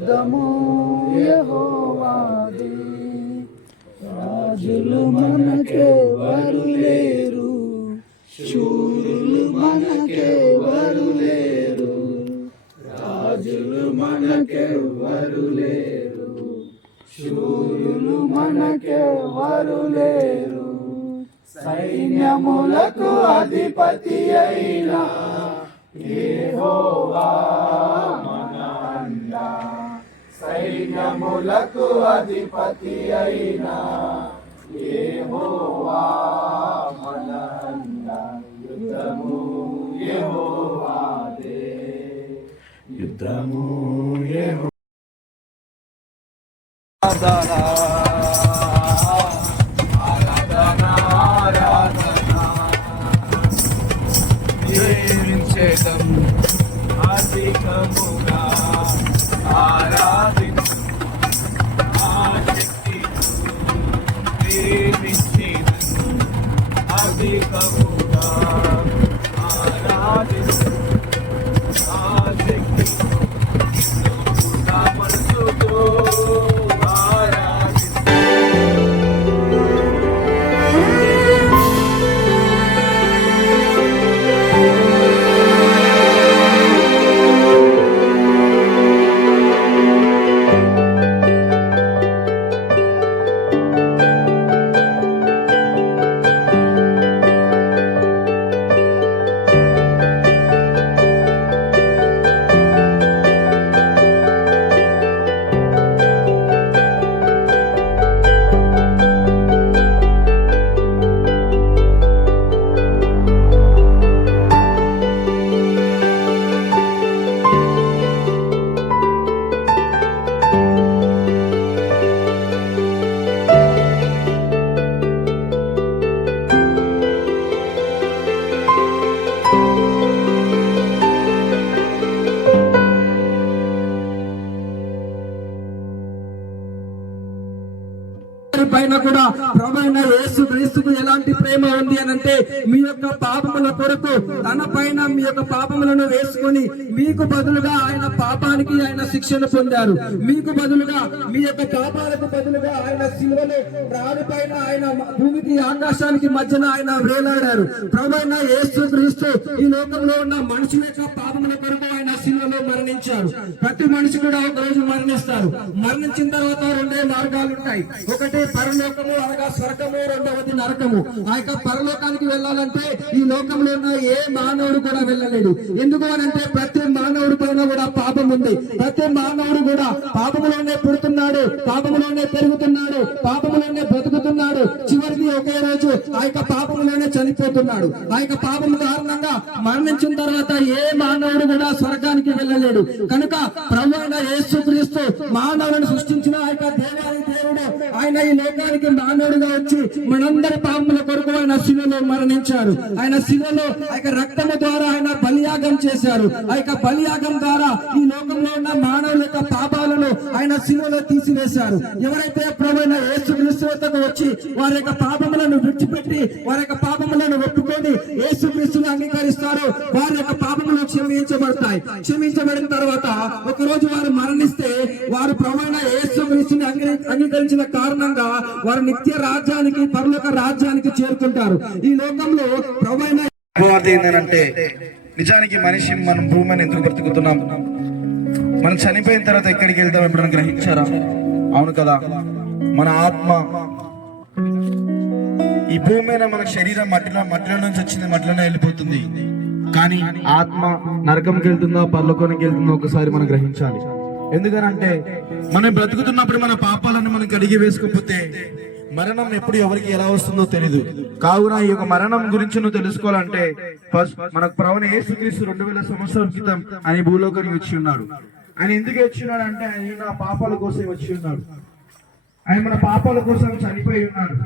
యుద్ధము యెహోవాదే. రాజులు మనకెవరు లేరు, శూరులు మనకెవరు లేరు. రాజులు మనకెవరు లేరు, శూరులు మనకెవరు లేరు. సైన్యములకు అధిపతి అయిన యెహోవా మన అండ. సైన్యములకు అధిపతి అయిన యెహోవా మన అండ. యుద్ధము యెహోవాదే, యుద్ధము యెహోవాదే. జీవించేదం అధికముగా ఆరాధించు, ఆ శక్తి ప్రేమించేదం అధికముగా ఆరాధించు, ఆ శక్తి మనసుతో పైన కూడా ప్రభువైన యేసుక్రీస్తుకు ఎలాంటి ప్రేమ ఉంది అని అంటే, మీ యొక్క పాపముల కొరకు తన పైన మీ యొక్క పాపములను వేసుకొని మీకు బదులుగా ఆయన పాపానికి ఆయన శిక్షను పొందారు. మీకు బదులుగా మీ యొక్క పాపాలకు బదులుగా ఆయన శిలువలో రాడు పైన ఆయన భూమికి ఆకాశానికి మధ్యన ఆయన వేలాడారు. ప్రభువైన యేసుక్రీస్తు ఈ లోకంలో ఉన్న మనుషుల యొక్క పాపముల కొరకు ఆయన శిలువలో మరణించారు. ప్రతి మనిషి కూడా ఒక రోజు మరణిస్తారు. మరణించిన తర్వాత రెండే మార్గాలు ఉంటాయి. ఒకటి పరలోకము అనగా స్వర్గము, రెండవది నరకము. ఆ యొక్క పరలోకానికి వెళ్ళాలంటే ఈ లోకంలో ఉన్న ఏ మానవుడు కూడా వెళ్ళలేడు. ఎందుకు అనంటే ప్రతి మానవుడి పైన కూడా పాపం ఉంది. ప్రతి మానవుడు కూడా పాపములోనే పుడుతున్నాడు, పాపములోనే పెరుగుతున్నాడు, పాపములోనే బ్రతుకుతున్నాడు. చివరికి ఒకే రోజు ఆ యొక్క పాపములోనే చనిపోతున్నాడు. ఆ యొక్క పాపము కారణంగా మరణించిన తర్వాత ఏ మానవుడు కూడా స్వర్గానికి వెళ్ళలేడు. కనుక ప్రభువైన యేసుక్రీస్తు మానవులను సృష్టించిన ఆ యొక్క దేవాది దేవుడు ఆయన ఈ లోకానికి మానవుడిగా వచ్చి మనందరి పాపముల కొరకు ఆయన శిలువలో మరణించారు. ఆయన శిలువలో ఆ యొక్క రక్తము ద్వారా ఆయన బలియాగం చేశారు. ఆ యొక్క బలియాగం ద్వారా ఈ లోకంలో ఉన్న మానవుల యొక్క పాపాలను ఆయన శిలువలో తీసివేశారు. ఎవరైతే ప్రభువైన యేసుక్రీస్తు వద్దకు వచ్చి వారి యొక్క పాపములను విడిచిపెట్టి వారి యొక్క పాపములను ఒప్పుకొని యేసుక్రీస్తుని అంగీకరిస్తారో వారి యొక్క పాపములు క్షమించబడతాయి. క్షమించబడిన తర్వాత ఒక రోజు వారు మరణిస్తే వారు ప్రభువైన యేసుక్రీస్తుని అంగీకరించిన కారణంగా వారు నిత్య రాజ్యానికి, పరలోక రాజ్యానికి చేరుకుంటారు. ఈ లోకంలో ప్రభువైన ఏంటంటే, నిజానికి మనిషి మనం భూమిని ఎందుకు బ్రతుకుతున్నాం? మనం చనిపోయిన తర్వాత ఎక్కడికి వెళ్తాం ఎప్పుడైనా గ్రహించారా? అవును కదా, మన ఆత్మ ఈ భూమి మీద మన శరీరం మట్టిలో నుంచి వచ్చింది, మట్టిలోనే వెళ్ళిపోతుంది. కానీ ఆత్మ నరకంకి వెళ్తుందో పరలోకానికి వెళ్తుందో ఒకసారి మనం గ్రహించాలి. ఎందుకనంటే మనం బ్రతుకుతున్నప్పుడు మన పాపాలను మనం కడిగి వేసుకోకపోతే మరణం ఎప్పుడు ఎవరికి ఎలా వస్తుందో తెలీదు. కావున ఈ యొక్క మరణం గురించి నువ్వు తెలుసుకోవాలంటే ఫస్ట్ మనకు ప్రభువైన యేసుక్రీస్తు 2000 సంవత్సరాల క్రితం ఆయన భూలోకానికి వచ్చి ఉన్నాడు. ఆయన ఎందుకు వచ్చి ఉన్నాడు అంటే ఆయన నా పాపాల కోసం వచ్చి ఉన్నాడు. ఆయన మన పాపాల కోసం చనిపోయి ఉన్నాడు.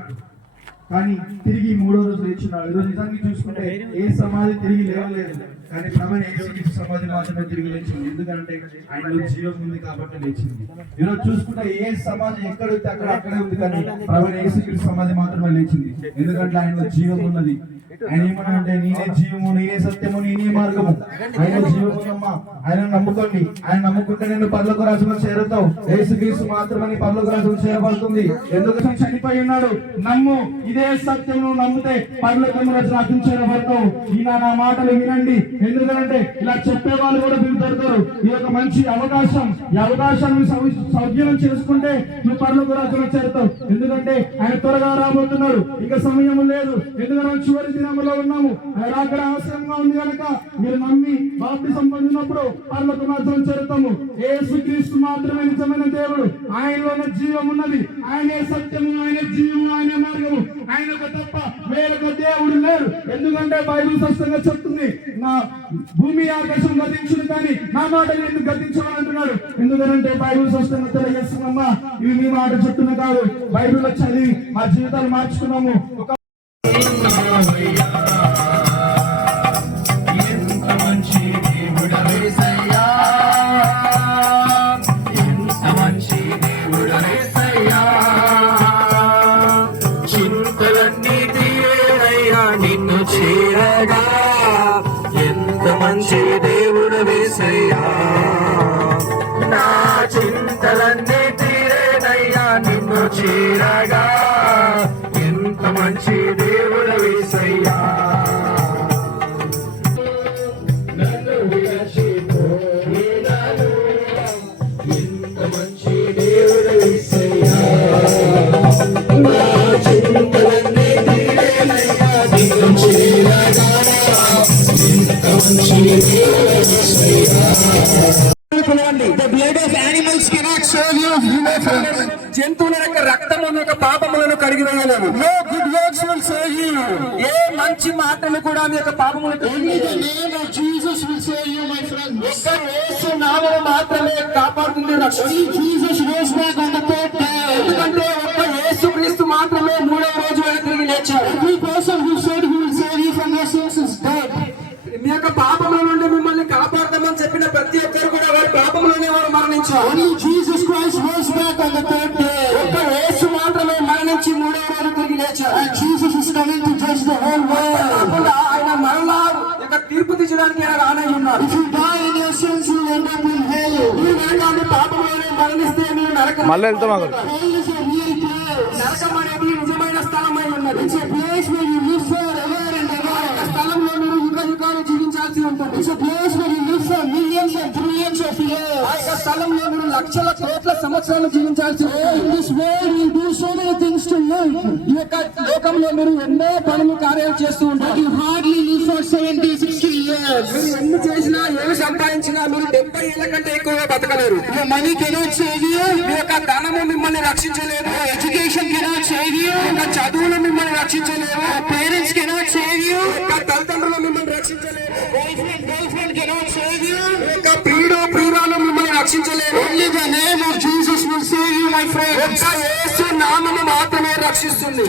కానీ తిరిగి మూడో రోజు లేచున్నాడు. ఈరోజు నిజానికి చూసుకుంటే ఏ సమాధి తిరిగి లేవలేదు, కానీ ప్రభు యేసుక్రీస్తు సమాధి మాత్రమే తిరిగి లేచింది. ఎందుకంటే ఆయనలో జీవం ఉంది కాబట్టి లేచింది. ఈరోజు చూసుకుంటే ఏ సమాధి ఎక్కడైతే అక్కడే ఉంది, కానీ ప్రభు యేసుక్రీస్తు సమాధి మాత్రమే లేచింది. ఎందుకంటే ఆయనలో జీవం ఉన్నది. ఆయన ఏమనంటే నేనే జీవము, నేనే సత్యము, నేనే మార్గము. ఆయన జీవమునమ్మా, ఆయన నమ్ముకోండి. ఆయన నమ్ముకుంటే నేను పరలోక రాజ్యంలో చేరుతావు. యేసుక్రీస్తు మాత్రమే పరలోక రాజ్యం చేరబడుతుంది. ఎందుకంటే చనిపోయి ఉన్నాడు. నమ్ము, ఇదే సత్యము నమ్మితే పరలోక రాజ్యం చేరబడతావు. ఈయన నా మాటలు వినండి. ఎందుకంటే ఇలా చెప్పే వాళ్ళు కూడా మీరు దొరుకుతారు. ఈ యొక్క మంచి అవకాశం, ఈ అవకాశాన్ని సౌజ్ఞం చేసుకుంటే నువ్వు పరలోక రాజ్యంలో చేరుతావు. ఎందుకంటే ఆయన త్వరగా రాబోతున్నాడు. ఇక సమయం లేదు. ఎందుకంటే చివరి దినంలో ఉన్నాము. ఆయన అక్కడ అవసరంగా ఉంది కనుక మీరు నమ్మి బాప్తిసం పొందినప్పుడు పరలోక రాజ్యం చేరుతాము. యేసుక్రీస్తు మాత్రమే నిజమైన దేవుడు. ఆయనలోనే జీవం ఉన్నది. ఆయనే సత్యము, ఆయన జీవము, ఆయన మార్గము. ఆయనకు తప్ప వేరొక దేవుడు లేరు. ఎందుకంటే బైబిల్ స్పష్టంగా చెప్తుంది, నా భూమి ఆకాశం గతించును కానీ నా మాట నేను గతించమని అంటున్నాడు. ఎందుకంటే బైబిల్ స్పష్టంగా తెలియజేస్తున్నామా, ఇవి మీ మాట చెప్తున్నా కాదు. బైబిల్ చదివి మా జీవితాలు మార్చుకున్నాము. ఒక ఎంత మంచి దేవుడు యేసయ్యా, ఎంత మంచి దేవుడు యేసయ్యా, చింతలన్నీ తీరేనయ్యా నిన్ను చేరగా. ఎంత మంచి దేవుడు యేసయ్యా, నా చింతలన్నీ తీరేనయ్యా నిన్ను చేరగా. ఎంత మంచి దేవుడు యేసయ్యా, నన్ను విడిచిపోయినాను. ఎంత మంచి దేవుడు యేసయ్యా, నా చింతలన్నీ తీరేనయ్యా నిన్ను చేరగా. ఎంత మంచి దేవుడు యేసయ్యా. The blood of animals cannot save you. జంతువుల యొక్క రక్తమును యొక్క పాపములను కడిగివేయలేవు. No good works will save you. ఏ మంచి మాటలు కూడా మీ యొక్క పాపములను Only the name of Jesus will save you, my friend. ఒక్క యేసు నామము మాత్రమే కాపాడుతుంది. Only Jesus rose back on the third day. ఎందుకంటే ఒక్క యేసుక్రీస్తు మాత్రమే మూడవ రోజు వరకు తిరిగి లేచాడు. Every person who said he will save you from your sins is dead. మీ యొక్క పాపముల నుండి మిమ్మల్ని కాపాడతామని చెప్పిన ప్రతి ఒక్కరు కూడా వారి పాపములోనే వారు మరణించారు. Only Jesus Christ rose back on the third day. ఒక్క యేసు మాత్రమే మరణించి మూడవ రోజు తిరిగి లేచాడు. And Jesus is coming to judge the whole world. కాకుండా ఆయన మరలా యొక్క తీర్పు తీర్చడానికి ఆయన రానై ఉన్నారు. If you die in your sins, you will end up in hell. ఈ వేగాన్ని పాపంలోనే మరణిస్తే మీరు నరకం. Hell is a real place. నరకం అనేది నిజమైన స్థలమై ఉన్నది. It's a place where you live forever and ever. స్థలంలో మీరు యుగ యుగాలు జీవించాల్సి ఉంటుంది. It's a place where you live for millions and trillions of years. ఆ యొక్క స్థలంలో మీరు లక్షల కోట్ల సంవత్సరాలు జీవించాల్సి ఉంటుంది. In this world, you do so many things to live. ఈ యొక్క లోకంలో మీరు ఎన్నో పనులు కార్యాలు చేస్తూ ఉంటారు. You hardly live for 70, 60 years. మీరు ఎన్ని చేసినా ఏమి సంపాదించినా మీరు 70 ఏళ్ల కంటే ఎక్కువగా బతకలేరు. Your money cannot save you. మీ యొక్క ధనము మిమ్మల్ని రక్షించలేదు. Your education cannot save you. మీ యొక్క చదువులు మిమ్మల్ని రక్షించలేవు. Your parents cannot save you. మీ యొక్క తల్లిదండ్రులు మిమ్మల్ని రక్షించలేరు. Girlfriend cannot save you. మీ యొక్క ప్రియురాలు మిమ్మల్ని రక్షించలేరు. Only the name of Jesus will save you, my friend. ఒక్క యేసు నామము మాత్రమే రక్షిస్తుంది.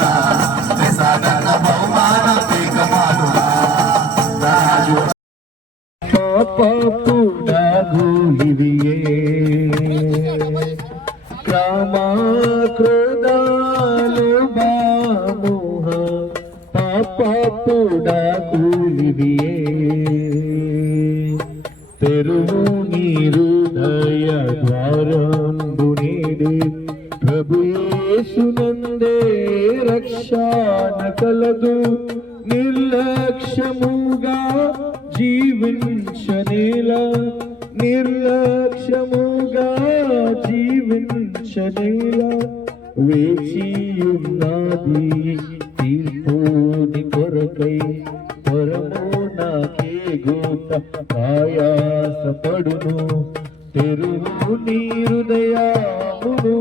మాలుగా నిసాగన బహుమాన పీకమాలుగా రాజు పాపుడాగులివియే కామా క్రోధాలు బాముహ పాపుడాగులివియే తెరువు నీరు దయ ద్వారంబు నీడి ప్రభు యేసునందే రక్షణ కలదు నిర్లక్ష్యముగా జీవించనేలా నిర్లక్ష్యముగా జీవించనేలా వేచియున్నది తీర్పుని కొరకై పరము నాకే గోత ఆయాసపడును తెరువు నీ హృదయమును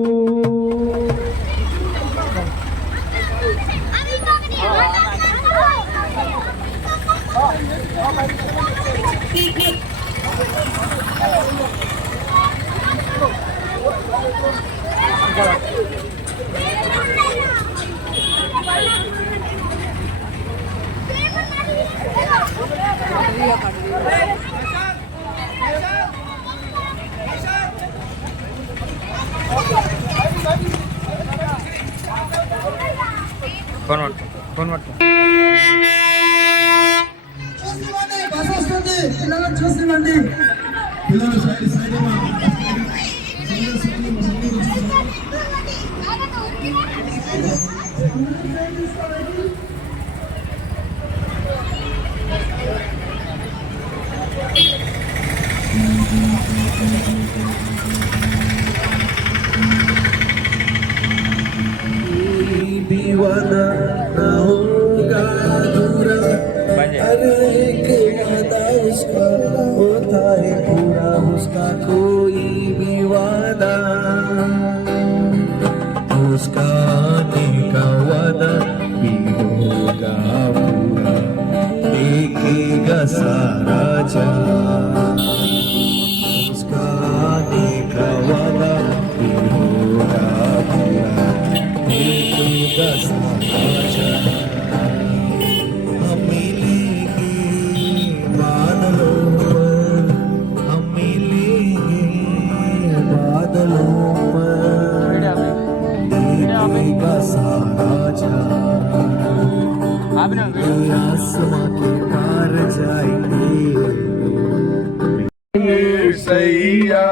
చూసివ్వండి, బస్ వస్తుంది, పిల్లలను చూసివ్వండి. दीवाना ना होगा दूरा हर एक वादा उसका होता है पूरा उसका कोई भी वादा उसका आने का वादा भी होगा पूरा देखेगा सारा जहां उसका आने का वादा भी होगा पूरा हम मिलेंगे बादलों पर हम मिलेंगे बादलों पर देखेगा सारा जहां आसमां के पार जाएंगे सैया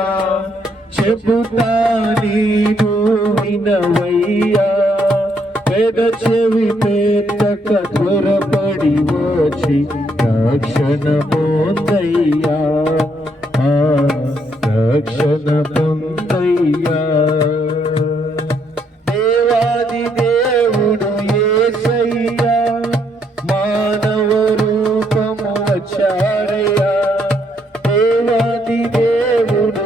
చెబుతా నేను వినవయ్యా పెద చెవి పెట్టక త్వరపడి వచ్చి రక్షణ పొందయ్యా రక్షణ పొందయ్యా దేవాది దేవుడు యేసయ్యా మానవ రూపము వచ్చారయ్యా దేవాది దేవుడు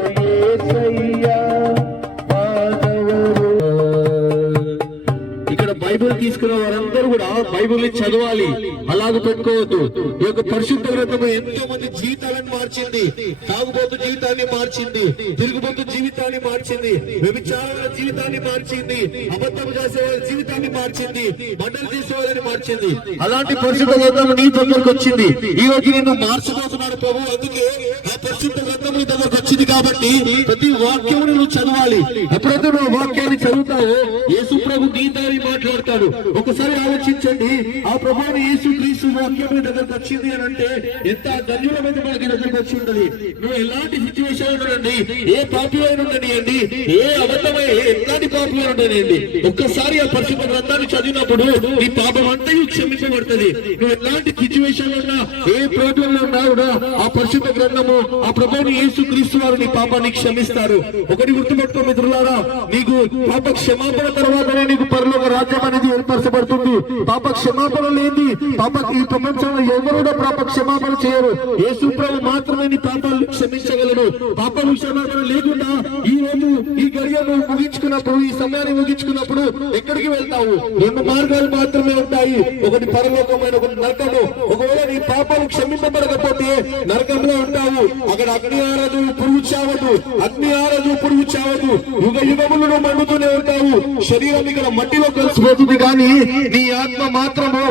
ఇక్కడ బైబిల్ తీసుకున్న వారందరూ కూడా బైబిల్ ని చదవాలి, అలాగ పెట్టుకోవద్దు. ఈ యొక్క పరిశుద్ధ గ్రంథము ఎంతో మంది జీవితాలను మార్చింది, తాగుబోతు జీవితాన్ని మార్చింది, తిరుగుబోతు జీవితాన్ని మార్చింది, వ్యభిచారాల జీవితాన్ని మార్చింది, అబద్ధం చేసే వాళ్ళ జీవితాన్ని మార్చింది, మండలి చేసే వాళ్ళని మార్చింది. అలాంటి పరిశుద్ధ గ్రంథము నీ దగ్గరకు వచ్చింది. ఈ రోజు నిన్ను మార్చబోతున్నాడు ప్రభు. అందుకే ఆ పరిశుద్ధ గ్రంథం నీ దగ్గరకు వచ్చింది కాబట్టి ప్రతి వాక్యము నువ్వు చదవాలి. ఎప్పుడైతే నువ్వు వాక్యాన్ని చదువుతావో యేసు ప్రభు నీ దారి మాట్లాడతాడు. ఒకసారి ఆలోచించండి, ఆ ప్రభువుని యేసు క్రీస్తు వాక్యం నీ దగ్గరకు వచ్చింది అని అంటే ఎంత ధన్యులమైన మనకి దగ్గరకు వచ్చి ఉంటది. నువ్వు ఎలాంటి సిచ్యువేషన్ ఉండనండి, ఏ పాపి అయిన ఉండనియండి, ఏ అబద్ధమై ఎలాంటి పాపి అయిన ఉండనియండి, ఒక్కసారి ఆ పరిశుద్ధ గ్రంథాన్ని చదివినప్పుడు నీ పాపం అంతా క్షమించబడుతుంది. నువ్వు ఎలాంటి సిచ్యువేషన్ ఉన్నా, ఏ ప్రాబ్లం లో ఉన్నా కూడా ఆ పరిశుద్ధ గ్రంథము, ఆ ప్రభువుని యేసు క్రీస్తు వారు నీ పాపాన్ని క్షమిస్తారు. ఒకటి గుర్తుపెట్టుకో మిత్రులారా, నీకు పాప క్షమాపణ తర్వాతనే నీకు పరలోక రాజ్యం అనేది ఏర్పరచబడుతుంది. పాప క్షమాపణ లేని ఈ ప్రపంచంలో ఎవరు కూడా పాప క్షమాపణ చేయరు. యేసు ప్రభు మాత్రమే నీ పాపాలు క్షమించగలడు. పాపలు క్షమాపణ లేకుండా ఈ రోజు ఈ గడియను ముగించుకున్నప్పుడు, ఈ సమయాన్ని ముగించుకున్నప్పుడు ఎక్కడికి వెళ్తావు? రెండు మార్గాలు మాత్రమే ఉంటాయి, ఒకటి పరలోకమైన, ఒకటి నరకము. ఒకవేళ నీ పాపాలు క్షమించబడకపోతే నరకంలో ఉంటావు. అక్కడ అగ్ని ఆరదు, పురుగు చావదు, అగ్ని ఆరదు, పురుగు చావదు, యుగ యుగములను మండుతూనే ఉంటావు, శరీరం ఇక్కడ మట్టిలో కలిసిపోతుంది, కానీ నీ ఆత్మ మాత్రము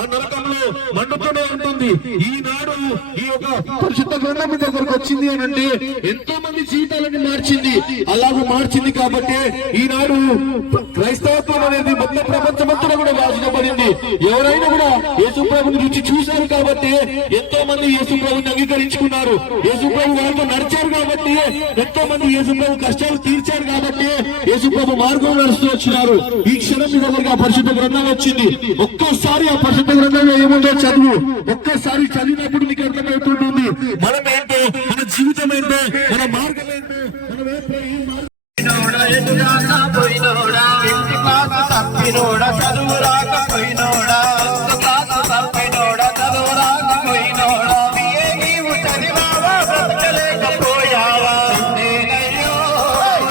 ఆ నరకంలో మండుతూనే ఉంటుంది. ఈనాడు ఈ యొక్క పరిశుద్ధ గ్రంథం మీ దగ్గరకు వచ్చింది అని అంటే ఎంతో మంది జీవితాలను మార్చింది. అలాగూ మార్చింది కాబట్టి ఈనాడు క్రైస్తవత్వం అనేది మొత్తం ప్రపంచమంతా కూడా వాసినపడింది. ఎవరైనా కూడా యేసుప్రభుని రుచి చూశారు కాబట్టి ఎంతో మంది యేసుప్రభుని అంగీకరించుకున్నారు. యేసుప్రభు వాళ్ళతో నడిచారు కాబట్టి ఎంతో మంది యేసుప్రభు కష్టాలు తీర్చారు కాబట్టి యేసుప్రభు మార్గం నడుస్తూ వచ్చినారు. ఈ క్షణం మీ దగ్గరికి ఆ పరిశుద్ధ గ్రంథం వచ్చింది. ఒక్కసారి ఆ పరిశుద్ధ గ్రంథంలో ఏముందో చదువు. ఒక్కసారి చదివినప్పుడు నీకు అర్థమవుతుంటుంది మనం ఏంటో, మన జీవితం ఏంటో, మన మార్గం ఏంటో, మనం తప్పినోడా చదువు రాకపోయినోడా చదువు నీవు చదివావా బ్రతకలేకపోయావా నేనయ్యో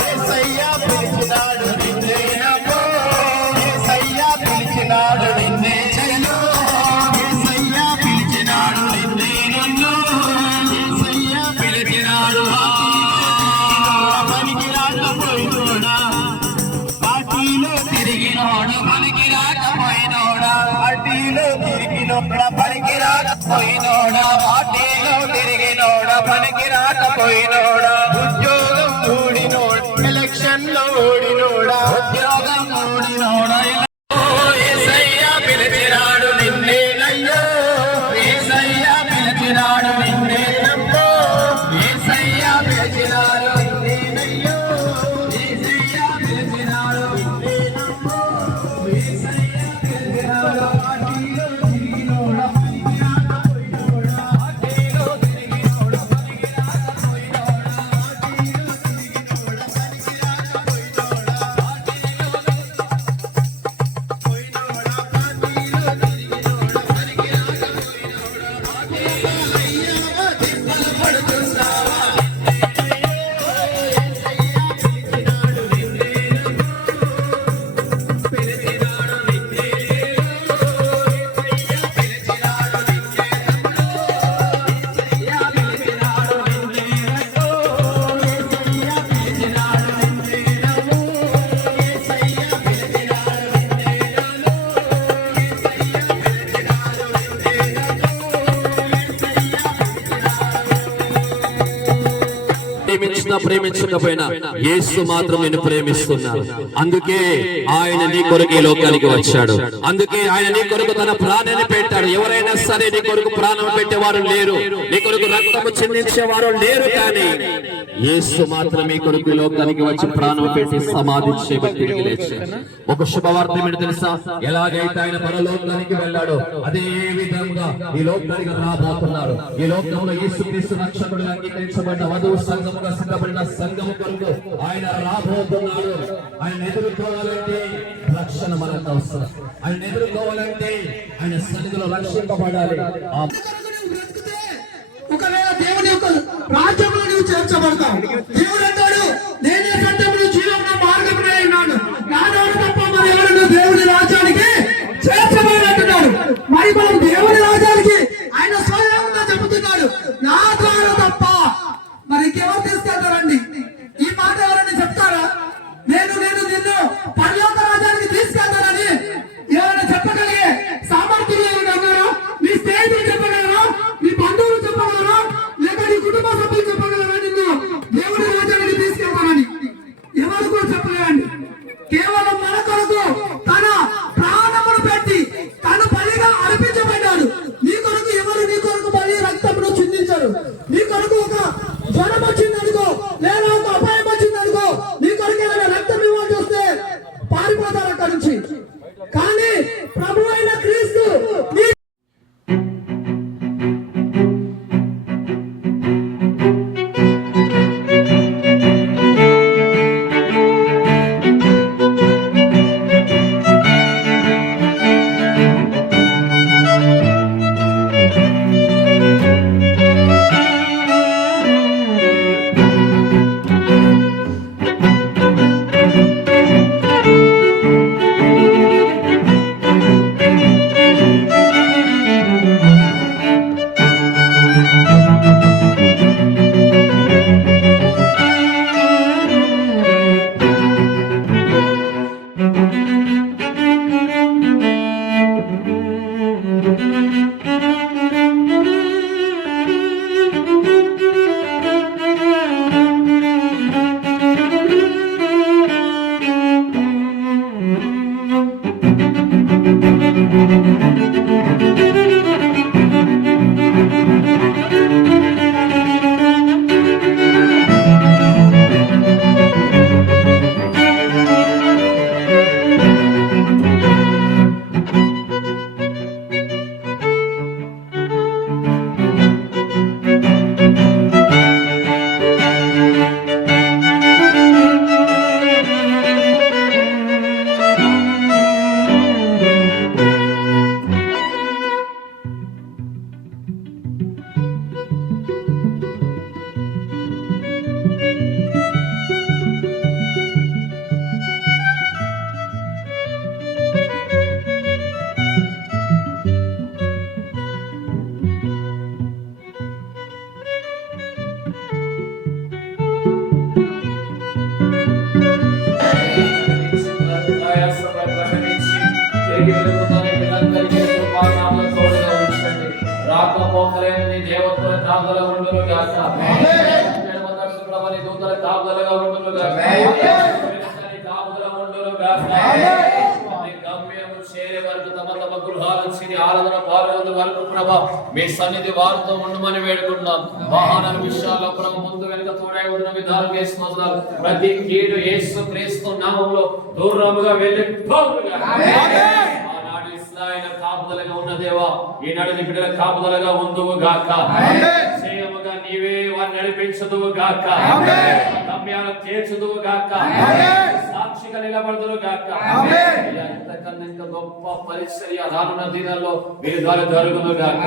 యేసయ్యా పిలిచినాడు నిన్నేనమ్మో యేసయ్యా పిలిచినాడు నిన్నేనయ్యో యేసయ్యా పిలిచినాడు నిన్నేనమ్మో యేసయ్యా పిలిచినాడు పనికి రాకపోయినోడా పార్టీలో తిరిగినోడా పనికి రాకపోయినోడా పార్టీలో తిరిగినోడా పనికి రాకపోయినోడా పార్టీలో తిరిగినోడా పనికి రాకపోయినోడా ఉద్యోగం ఊడినోడా ఎలక్షన్ లో ఓడినోడా ఉద్యోగం ఊడినోడా యేసయ్యా పిలిచినాడు నిన్నేనయ్యో యేసయ్యా పిలిచినాడు నిన్నేనమ్మో యేసయ్యా పిలిచినాడు నిన్నేనయ్యో యేసయ్యా పిలిచినాడు నిన్నేనమ్మో యేసయ్యా పిలిచినాడు పార్టీలో తిరిగినోడా పనికి రాకపోయినోడా పార్టీలో తిరిగినోడా పనికి రాకపోయినోడా పార్టీలో తిరిగినోడా పనికి రాకపోయినోడా ప్రేమించకపోయినా యేసు మాత్రం నిన్ను ప్రేమిస్తున్నాడు. అందుకే ఆయన నీ కొరకు ఈ లోకానికి వచ్చాడు. అందుకే ఆయన నీ కొరకు తన ప్రాణాన్ని పెట్టాడు. ఎవరైనా సరే నీ కొరకు ప్రాణం పెట్టేవారు లేరు, నీ కొరకు రక్తము చిందించేవారు లేరు, కానీ యేసు మాత్రం మీ కొరకు ఈ లోకానికి వచ్చి ప్రాణం పెట్టి సమాధి చేయబట్టి తిరిగి లేచాడు. ఒక శుభవార్త ఏమిటి తెలుసా? ఎలాగైతే ఆయన పరలోకానికి వెళ్ళాడో అదే విధంగా ఈ లోకానికి రాబోతున్నాడు. ఈ లోకంలో యేసుక్రీస్తు రక్షకుడిగా అంగీకరించబడిన వధువు సంఘముగా సిద్ధపడిన సంఘము కొరకు ఆయన రాబోతున్నాడు. ఆయన ఎదుర్కోవాలంటే రక్షణ మనకు అవసరం. ఆయన ఎదుర్కోవాలంటే ఆయన సన్నిధిలో రక్షింపబడాలి. ఒకవేళ దేవుని యొక్క రాజ్యంలో నువ్వు చేర్చబడతావు. దేవుడు అంటాడు, నేనే సత్యమును జీవమును మార్గమునే ఉన్నాను, నా ద్వారా తప్ప మరి ఎవరైనా దేవుని రాజ్యానికి చేర్చబడాలంటున్నాడు. మరి మనం దేవుని రాజ్యానికి ఆయన స్వయంగా చెబుతున్నాడు, నా ద్వారా తప్ప మరి ఇంకెవరు తీసుకెళ్తారండి? ఈ మాట ఎవరైనా చెప్తారా? నేను నిన్ను పరలోక రాజ్యానికి తీసుకెళ్తానని ఎవరైనా చెప్పగలిగే సామర్థ్యం ఉన్నారా? మీ స్నేహితులు చెప్పగలరా? మీ బంధువులు చెప్పగలరా? లేక నీ కుటుంబ సభ్యులు చెప్పగలరా? నిన్ను దేవుడి రాజ్యానికి కలుగునుగాక. వెచ్చని కాపుదల ఉండునుగాక. మీ గమ్యము చేరే వరకు తమ తమ గృహాల నుంచి ఆరాధన పాల్గొనే వరకు ప్రభా మీ సన్నిధి వారితో ఉండమని వేడుకుంటున్నాం. వాహనాల విషయాల్లో ప్రభు ముందు వెనుక తోడై ఉన్న విధానం చేస్తున్నారు. ప్రతి కీడు యేసు క్రీస్తు నామములో దూరముగా వెళ్ళిపోవునుగాక. ఆనాడు ఇశ్రాయేలు కాపుదలగా ఉన్న దేవా ఈనాడు నీ బిడ్డల కాపుదలగా ఉందువు గాక. నిశ్చయముగా నీవే వారిని నడిపించుదువు గాక. గమ్యాలు తీర్చుదువు గాక. సాక్షిగా నిలబడుదురు గాక. ఇంతకన్నా ఇంకా గొప్ప పరిచర్య రానున్న దినాల్లో మీ ద్వారా జరుగును గాక.